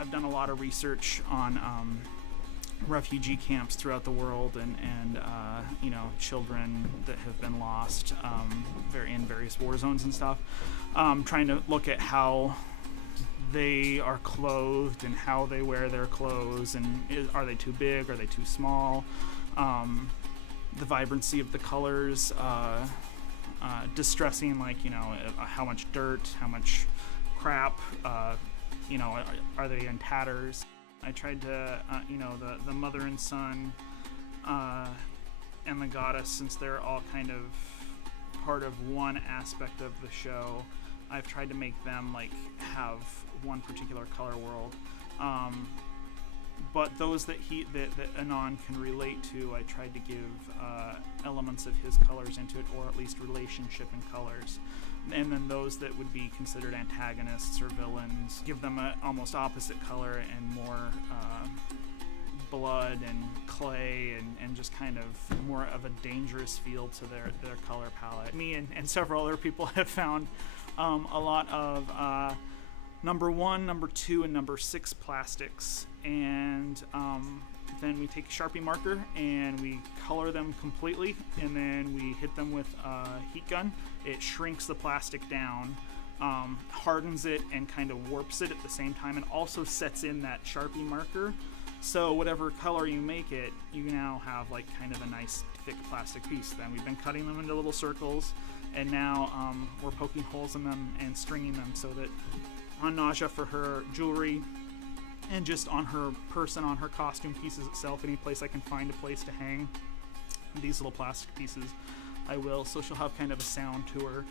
I've done a lot of research on refugee camps throughout the world, and you know, children that have been lost in various war zones and stuff. Trying to look at how they are clothed and how they wear their clothes, and are they too big, are they too small, the vibrancy of the colors, distressing, like, you know, how much dirt, how much crap, you know, are they in tatters. I tried to, you know, the mother and son and the goddess, since they're all kind of part of one aspect of the show, I've tried to make them like have one particular color world. But those that Anon can relate to, I tried to give elements of his colors into it, or at least relationship in colors. And then those that would be considered antagonists or villains, give them an almost opposite color and more blood and clay, and just kind of more of a dangerous feel to their color palette. Me and several other people have found a lot of number 1, number 2, and number 6 plastics, and then we take a Sharpie marker and we color them completely, and then we hit them with a heat gun. It shrinks the plastic down, hardens it, and kind of warps it at the same time, and also sets in that Sharpie marker. So whatever color you make it, you now have like kind of a nice thick plastic piece. Then we've been cutting them into little circles, and now we're poking holes in them and stringing them so that on Nausea for her jewelry, and just on her person, on her costume pieces itself, any place I can find a place to hang these little plastic pieces, I will. So she'll have kind of a sound to her,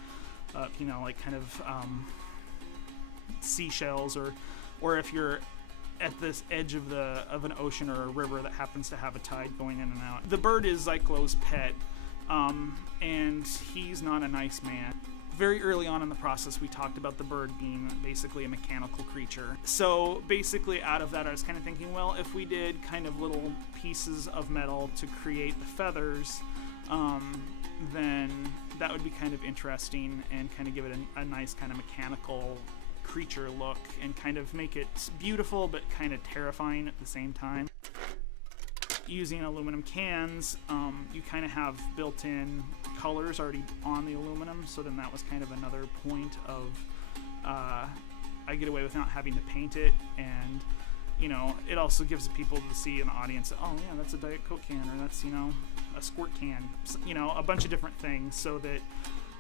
you know, like kind of seashells, or if you're at this edge of an ocean or a river that happens to have a tide going in and out. The bird is Zyklos's pet, and he's not a nice man. Very early on in the process, we talked about the bird being basically a mechanical creature. So basically out of that, I was kind of thinking, well, if we did kind of little pieces of metal to create the feathers, then that would be kind of interesting and kind of give it a nice kind of mechanical creature look, and kind of make it beautiful but kind of terrifying at the same time. Using aluminum cans, you kind of have built-in colors already on the aluminum, so then that was kind of another point of I get away with not having to paint it, and you know, it also gives people to see in the audience, oh yeah, that's a Diet Coke can, or that's, you know, a squirt can, you know, a bunch of different things, so that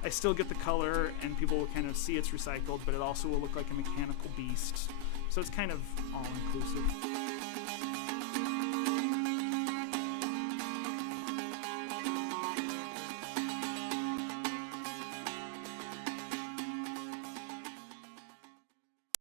I still get the color and people will kind of see it's recycled, but it also will look like a mechanical beast. So it's kind of all-inclusive.